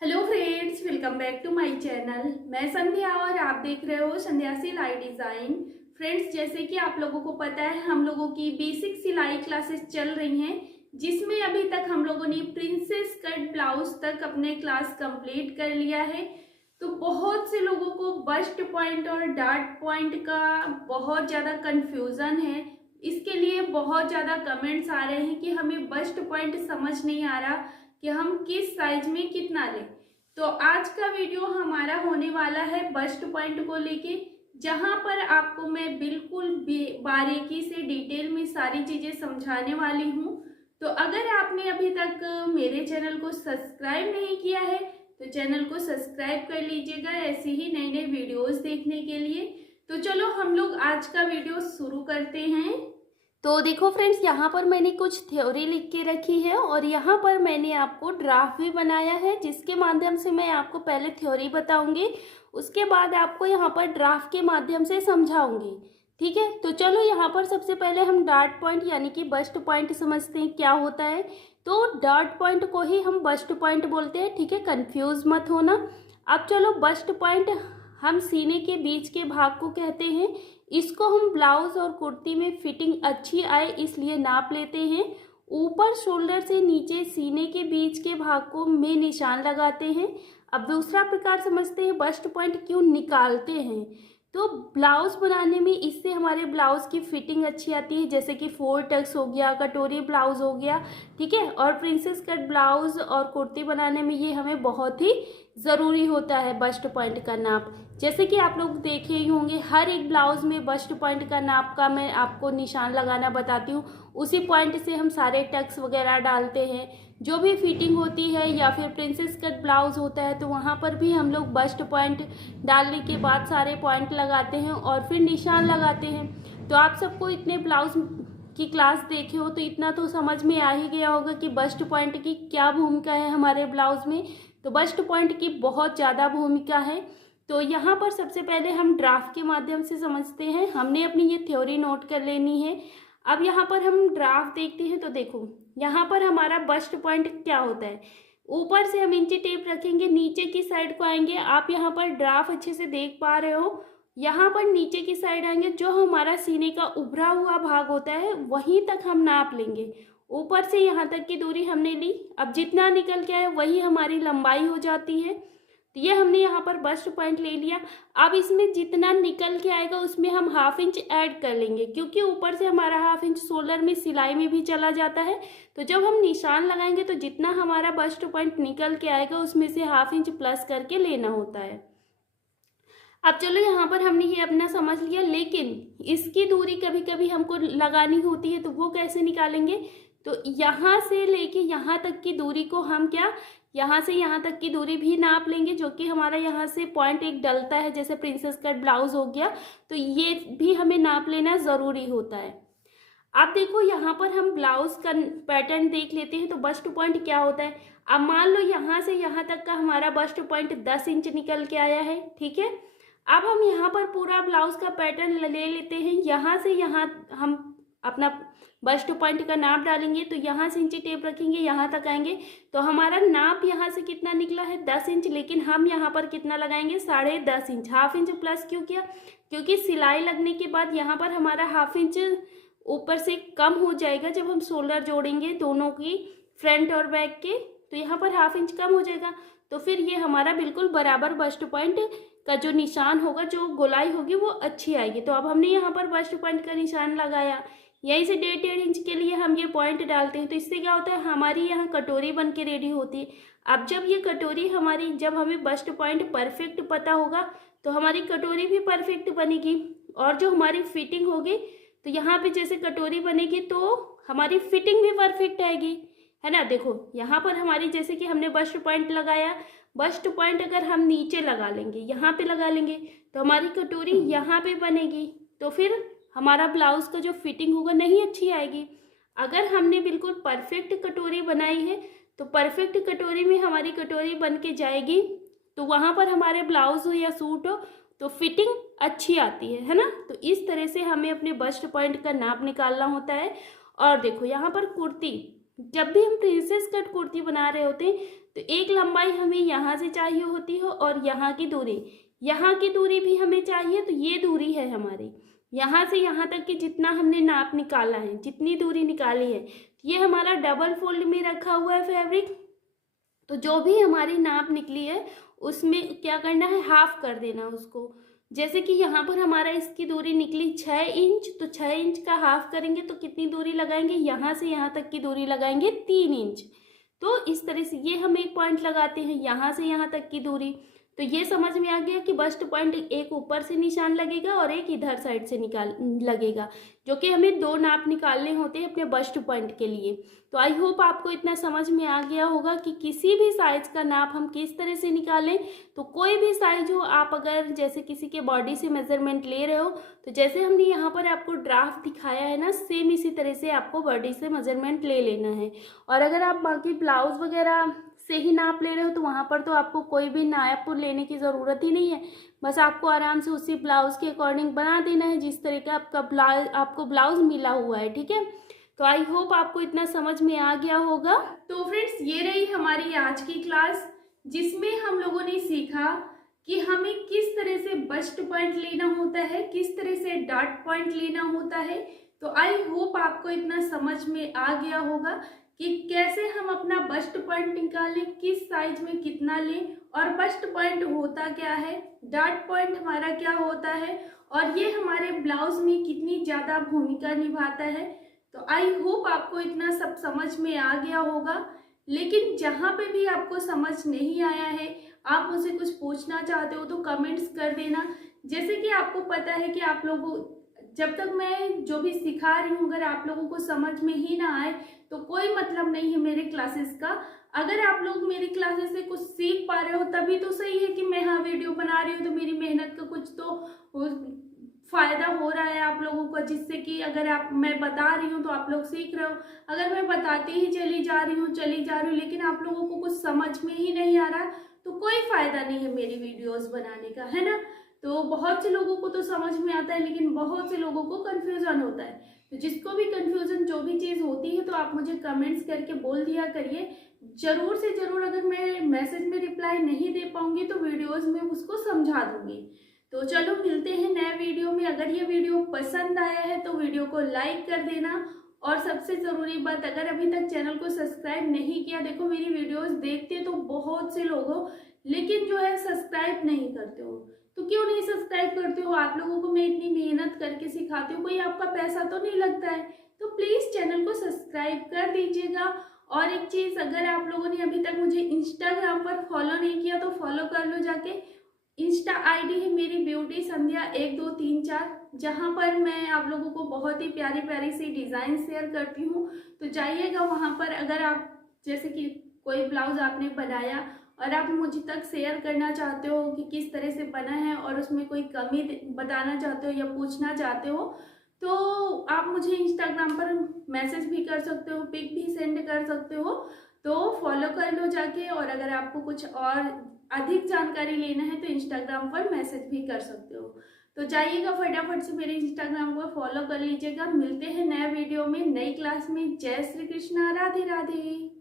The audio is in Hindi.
Hello friends, welcome back to my channel. मैं संध्या और आप देख रहे हो संध्या सिलाई डिज़ाइन। फ्रेंड्स, जैसे कि आप लोगों को पता है, हम लोगों की बेसिक सिलाई क्लासेस चल रही हैं, जिसमें अभी तक हम लोगों ने प्रिंसेस कट ब्लाउज तक अपने क्लास कंप्लीट कर लिया है। तो बहुत से लोगों को बस्ट पॉइंट और डार्ट पॉइंट का बहुत ज़्यादा कन्फ्यूज़न है। इसके लिए बहुत ज़्यादा कमेंट्स आ रहे हैं कि हमें बस्ट पॉइंट समझ नहीं आ रहा कि हम किस साइज में कितना लें। तो आज का वीडियो हमारा होने वाला है बस्ट पॉइंट को लेके, जहां पर आपको मैं बिल्कुल बारीकी से डिटेल में सारी चीजें समझाने वाली हूं। तो अगर आपने अभी तक मेरे चैनल को सब्सक्राइब नहीं किया है तो चैनल को सब्सक्राइब कर लीजिएगा ऐसी ही नई नई वीडियोस देखने के लिए। तो चलो हम लोग आज का वीडियो शुरू करते हैं। तो देखो फ्रेंड्स, यहाँ पर मैंने कुछ थ्योरी लिख के रखी है और यहाँ पर मैंने आपको ड्राफ्ट भी बनाया है, जिसके माध्यम से मैं आपको पहले थ्योरी बताऊंगी, उसके बाद आपको यहाँ पर ड्राफ्ट के माध्यम से समझाऊंगी। ठीक है, तो चलो यहाँ पर सबसे पहले हम डार्ट पॉइंट यानी कि बस्ट पॉइंट समझते हैं क्या होता है। तो डार्ट पॉइंट को ही हम बस्ट पॉइंट बोलते हैं, ठीक है, कंफ्यूज मत होना। अब चलो, बस्ट पॉइंट हम सीने के बीच के भाग को कहते हैं। इसको हम ब्लाउज और कुर्ती में फिटिंग अच्छी आए इसलिए नाप लेते हैं। ऊपर शोल्डर से नीचे सीने के बीच के भाग को में निशान लगाते हैं। अब दूसरा प्रकार समझते हैं बस्ट पॉइंट क्यों निकालते हैं। तो ब्लाउज बनाने में इससे हमारे ब्लाउज की फिटिंग अच्छी आती है, जैसे कि 4 टक्स हो गया, कटोरी ब्लाउज हो गया, ठीक है। और प्रिंसेस कट ब्लाउज और कुर्ती बनाने में ये हमें बहुत ही ज़रूरी होता है बस्ट पॉइंट का नाप। जैसे कि आप लोग देखे ही होंगे, हर एक ब्लाउज में बस्ट पॉइंट का नाप का मैं आपको निशान लगाना बताती हूँ। उसी पॉइंट से हम सारे टक्स वगैरह डालते हैं, जो भी फिटिंग होती है। या फिर प्रिंसेस कट ब्लाउज होता है तो वहाँ पर भी हम लोग बस्ट पॉइंट डालने के बाद सारे पॉइंट लगाते हैं और फिर निशान लगाते हैं। तो आप सबको इतने ब्लाउज की क्लास देखे हो तो इतना तो समझ में आ ही गया होगा कि बस्ट पॉइंट की क्या भूमिका है हमारे ब्लाउज में। तो बस्ट पॉइंट की बहुत ज़्यादा भूमिका है। तो यहाँ पर सबसे पहले हम ड्राफ्ट के माध्यम से समझते हैं। हमने अपनी ये थ्योरी नोट कर लेनी है। अब यहाँ पर हम ड्राफ्ट देखते हैं तो देखो, यहाँ पर हमारा बस्ट पॉइंट क्या होता है। ऊपर से हम इंची टेप रखेंगे, नीचे की साइड को आएंगे। आप यहाँ पर ड्राफ्ट अच्छे से देख पा रहे हो। यहाँ पर नीचे की साइड आएंगे, जो हमारा सीने का उभरा हुआ भाग होता है वहीं तक हम नाप लेंगे। ऊपर से यहाँ तक की दूरी हमने ली। अब जितना निकल के आए वही हमारी लंबाई हो जाती है। तो ये हमने यहाँ पर बस्ट पॉइंट ले लिया। अब इसमें जितना निकल के आएगा उसमें हम हाफ इंच ऐड कर लेंगे, क्योंकि ऊपर से हमारा हाफ इंच शोल्डर में सिलाई में भी चला जाता है। तो जब हम निशान लगाएंगे तो जितना हमारा बस्ट पॉइंट निकल के आएगा उसमें से हाफ इंच प्लस करके लेना होता है। अब चलो, यहाँ पर हमने ये अपना समझ लिया, लेकिन इसकी दूरी कभी कभी हमको लगानी होती है, तो वो कैसे निकालेंगे। तो यहाँ से लेके यहाँ तक की दूरी को हम क्या, यहाँ से यहाँ तक की दूरी भी नाप लेंगे, जो कि हमारा यहाँ से पॉइंट एक डलता है, जैसे प्रिंसेस कट ब्लाउज हो गया, तो ये भी हमें नाप लेना ज़रूरी होता है। अब देखो, यहाँ पर हम ब्लाउज का पैटर्न देख लेते हैं। तो बस्ट पॉइंट क्या होता है। अब मान लो यहाँ से यहाँ तक का हमारा बस्ट पॉइंट 10 इंच निकल के आया है, ठीक है। अब हम यहाँ पर पूरा ब्लाउज का पैटर्न ले लेते हैं। यहाँ से यहाँ हम अपना बस्ट पॉइंट का नाप डालेंगे, तो यहाँ से इंची टेप रखेंगे, यहाँ तक आएंगे। तो हमारा नाप यहाँ से कितना निकला है, 10 इंच, लेकिन हम यहाँ पर कितना लगाएंगे, 10.5 इंच। हाफ इंच प्लस क्यों किया, क्योंकि सिलाई लगने के बाद यहाँ पर हमारा हाफ इंच ऊपर से कम हो जाएगा। जब हम शोल्डर जोड़ेंगे दोनों की, फ्रंट और बैक के, तो यहाँ पर हाफ इंच कम हो जाएगा। तो फिर ये हमारा बिल्कुल बराबर बस्ट पॉइंट का जो निशान होगा, जो गोलाई होगी, वो अच्छी आएगी। तो अब हमने यहाँ पर बस्ट पॉइंट का निशान लगाया। यहीं से 1.5 इंच के लिए हम ये पॉइंट डालते हैं। तो इससे क्या होता है, हमारी यहाँ कटोरी बन के रेडी होती है। अब जब ये कटोरी हमारी, जब हमें बस्ट पॉइंट परफेक्ट पता होगा तो हमारी कटोरी भी परफेक्ट बनेगी। और जो हमारी फिटिंग होगी, तो यहाँ पे जैसे कटोरी बनेगी तो हमारी फिटिंग भी परफेक्ट आएगी, है ना। देखो, यहाँ पर हमारी, जैसे कि हमने बस्ट पॉइंट लगाया, बस्ट पॉइंट अगर हम नीचे लगा लेंगे, यहाँ पे लगा लेंगे, तो हमारी कटोरी यहाँ पे बनेगी। तो फिर हमारा ब्लाउज का जो फिटिंग होगा नहीं अच्छी आएगी। अगर हमने बिल्कुल परफेक्ट कटोरी बनाई है तो परफेक्ट कटोरी में हमारी कटोरी बन के जाएगी, तो वहाँ पर हमारे ब्लाउज हो या सूट हो तो फिटिंग अच्छी आती है ना। तो इस तरह से हमें अपने बस्ट पॉइंट का नाप निकालना होता है। और देखो, यहाँ पर कुर्ती, जब भी हम प्रिंसेस कट कुर्ती बना रहे होते हैं तो तो एक लंबाई हमें यहाँ से चाहिए होती है और यहाँ की दूरी भी हमें चाहिए। तो ये दूरी है हमारी, यहाँ से यहाँ तक कि जितना हमने नाप निकाला है, जितनी दूरी निकाली है, ये हमारा डबल फोल्ड में रखा हुआ है फैब्रिक। तो जो भी हमारी नाप निकली है उसमें क्या करना है, हाफ कर देना उसको। जैसे कि यहाँ पर हमारा इसकी दूरी निकली 6 इंच, तो 6 इंच का हाफ करेंगे तो कितनी दूरी लगाएंगे, यहाँ से यहाँ तक की दूरी लगाएंगे 3 इंच। तो इस तरह से ये हम एक पॉइंट लगाते हैं, यहाँ से यहाँ तक की दूरी। तो ये समझ में आ गया कि बस्ट पॉइंट एक ऊपर से निशान लगेगा और एक इधर साइड से लगेगा, जो कि हमें 2 नाप निकालने होते हैं अपने बस्ट पॉइंट के लिए। तो आई होप आपको इतना समझ में आ गया होगा कि किसी भी साइज का नाप हम किस तरह से निकालें। तो कोई भी साइज हो, आप अगर जैसे किसी के बॉडी से मेजरमेंट ले रहे हो, तो जैसे हमने यहाँ पर आपको ड्राफ्ट दिखाया है ना, सेम इसी तरह से आपको बॉडी से मेजरमेंट ले लेना है। और अगर आप बाकी ब्लाउज वगैरह से ही नाप ले रहे हो तो वहाँ पर तो आपको कोई भी नाप लेने की ज़रूरत ही नहीं है, बस आपको आराम से उसी ब्लाउज के अकॉर्डिंग बना देना है जिस तरह का आपको ब्लाउज मिला हुआ है। ठीक है, तो आई होप आपको इतना समझ में आ गया होगा। तो फ्रेंड्स, ये रही हमारी आज की क्लास, जिसमें हम लोगों ने सीखा कि हमें किस तरह से बस्ट पॉइंट लेना होता है, किस तरह से डॉट पॉइंट लेना होता है। तो आई होप आपको इतना समझ में आ गया होगा कि कैसे हम अपना बस्ट पॉइंट निकालें, किस साइज में कितना लें, और बस्ट पॉइंट होता क्या है, डॉट पॉइंट हमारा क्या होता है, और ये हमारे ब्लाउज में कितनी ज़्यादा भूमिका निभाता है। तो आई होप आपको इतना सब समझ में आ गया होगा। लेकिन जहाँ पे भी आपको समझ नहीं आया है, आप मुझसे कुछ पूछना चाहते हो तो कमेंट्स कर देना। जैसे कि आपको पता है कि आप लोगों, जब तक मैं जो भी सिखा रही हूँ, अगर आप लोगों को समझ में ही ना आए तो कोई मतलब नहीं है मेरे क्लासेस का। अगर आप लोग मेरी क्लासेस से कुछ सीख पा रहे हो तभी तो सही है कि मैं वीडियो बना रही हूँ, तो मेरी मेहनत का कुछ तो फायदा हो रहा है आप लोगों को, जिससे कि अगर मैं बता रही हूँ तो आप लोग सीख रहे हो। अगर मैं बताती ही चली जा रही हूँ लेकिन आप लोगों को कुछ समझ में ही नहीं आ रहा, तो कोई फायदा नहीं है मेरी वीडियोस बनाने का, है ना। तो बहुत से लोगों को तो समझ में आता है, लेकिन बहुत से लोगों को कंफ्यूजन होता है। तो जिसको भी कंफ्यूजन जो भी चीज़ होती है तो आप मुझे कमेंट्स करके बोल दिया करिए। जरूर से जरूर, अगर मैं मैसेज में रिप्लाई नहीं दे पाऊंगी तो वीडियोस में उसको समझा दूंगी। तो चलो मिलते हैं नए वीडियो में। अगर ये वीडियो पसंद आया है तो वीडियो को लाइक कर देना, और सबसे ज़रूरी बात, अगर अभी तक चैनल को सब्सक्राइब नहीं किया, देखो मेरी वीडियोस देखते तो बहुत से लोग हो, लेकिन जो है सब्सक्राइब नहीं करते हो। तो क्यों नहीं सब्सक्राइब करते हो? आप लोगों को मैं इतनी मेहनत करके सिखाती हूँ, कोई आपका पैसा तो नहीं लगता है। तो प्लीज़ चैनल को सब्सक्राइब कर दीजिएगा। और एक चीज़, अगर आप लोगों ने अभी तक मुझे इंस्टाग्राम पर फॉलो नहीं किया तो फॉलो कर लो जाके। इंस्टा आईडी है मेरी ब्यूटी संध्या 1234, जहाँ पर मैं आप लोगों को बहुत ही प्यारी प्यारी सी डिज़ाइन शेयर करती हूँ। तो जाइएगा वहाँ पर। अगर आप जैसे कि कोई ब्लाउज आपने बनाया और आप मुझे तक शेयर करना चाहते हो कि किस तरह से बना है, और उसमें कोई कमी बताना चाहते हो या पूछना चाहते हो, तो आप मुझे इंस्टाग्राम पर मैसेज भी कर सकते हो, पिक भी सेंड कर सकते हो। तो फॉलो कर लो जाके। और अगर आपको कुछ और अधिक जानकारी लेना है तो इंस्टाग्राम पर मैसेज भी कर सकते हो। तो जाइएगा फटाफट से मेरे इंस्टाग्राम को फॉलो कर लीजिएगा। मिलते हैं नए वीडियो में, नई क्लास में। जय श्री कृष्णा, राधे राधे।